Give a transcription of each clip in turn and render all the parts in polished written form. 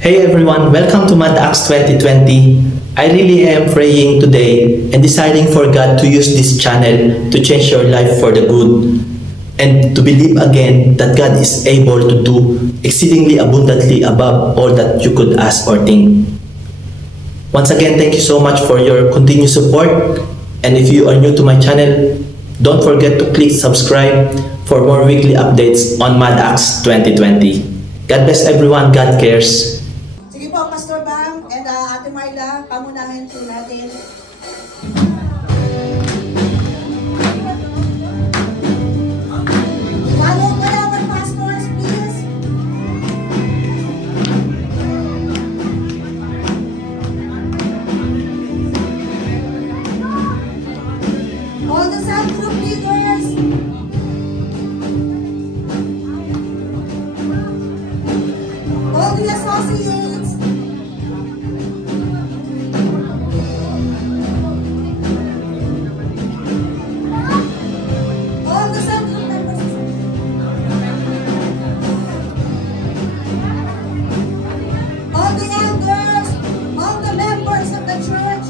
Hey everyone, welcome to Mad Acts 2020. I really am praying today and deciding for God to use this channel to change your life for the good and to believe again that God is able to do exceedingly abundantly above all that you could ask or think. Once again, thank you so much for your continued support, and if you are new to my channel, don't forget to click subscribe for more weekly updates on Mad Acts 2020. God bless everyone, God cares. Sige po, Pastor Bam and Ate Marla, pamunahin po natin. Follow po naman, pastors, please. All the cell group leaders. All the associates. All the cell group members. All the elders. All the members of the church.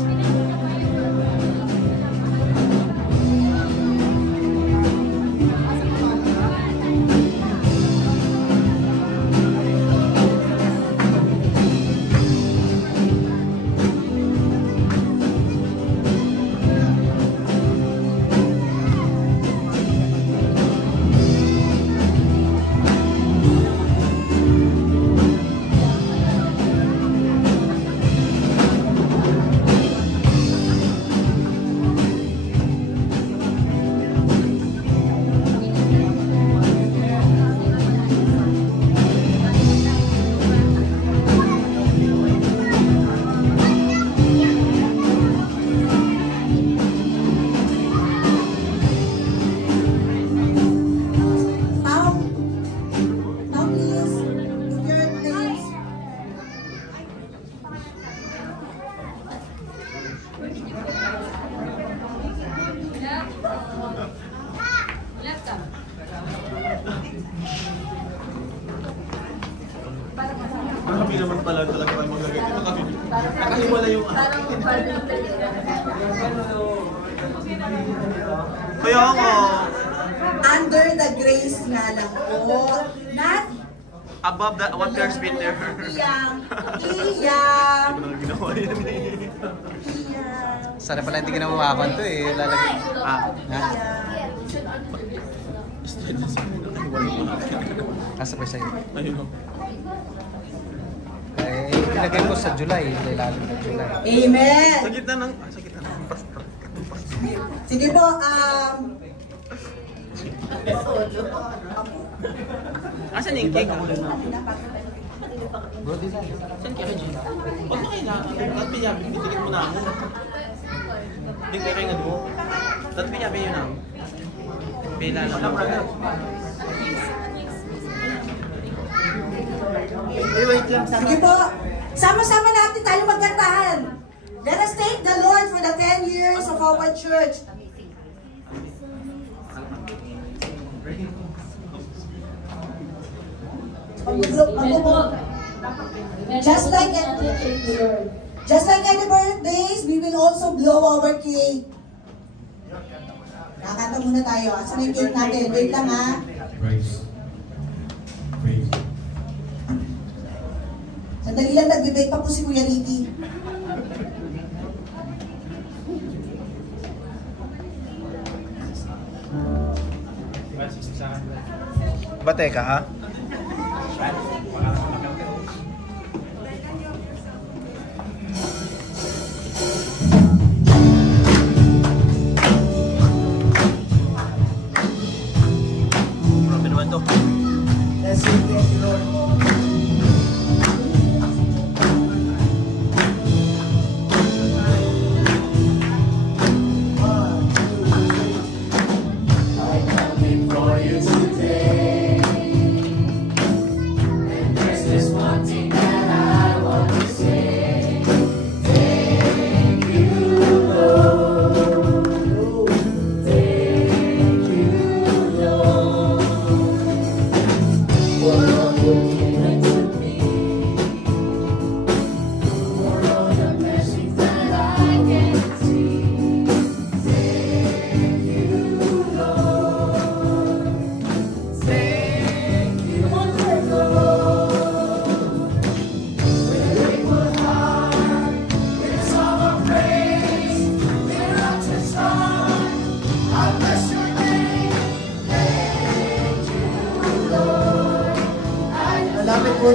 Now please, your names. Kami naman pala talaga kayo magaganito kami. Nakahiwala yung Kaya ako, Under the grace nga lang po. Not above that, what there's been there. iyang. Iyang. Ano ginawa yan eh. Iyang. Sana pala hindi ka na mawakan to eh. Lalagay. Ah, Ha? nakahiwala ko na. Nasa pa sa'yo. Ayun. Eh, ilagay ko sa July. Ilalim ng July. Amen. Sa gitna ng, sa gitna ng pastor. Sige po, Asan yung cake? Bro, di na. Saan kaya Reggie? Huwag na kayo na. At piyabi, bitigit mo na ako. Hindi kayo kayo nga mo. At piyabi yun na. Pila na lang. Wait lang. sige po. Sama-sama natin tayo magkantahan. Let us thank the Lord for the 10 years of our church. Just like any birthdays, we will also blow our cake. Kakanta muna tayo. Asan yung cake natin? Wait lang ha. Praise. Praise. Sandali lang, nagbe-bake pa po si Kuya Ricky. Ba, teka ha? Grabe naman to. Let's thank you, Lord. For you today,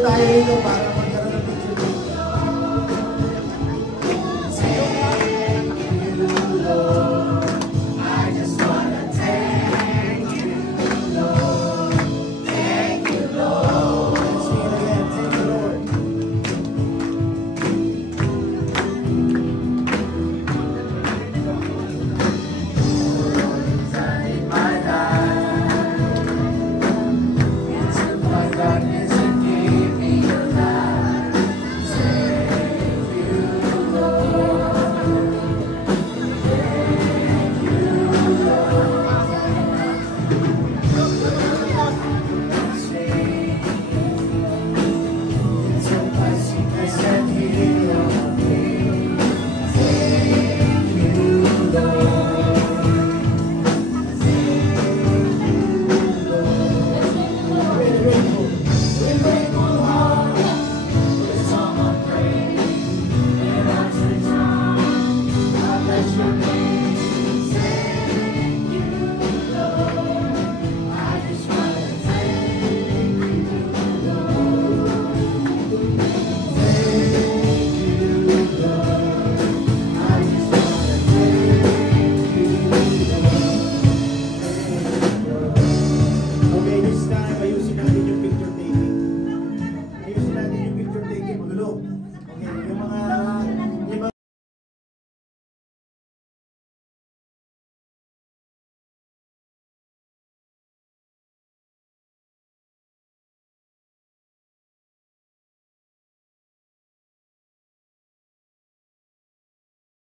tayo rito para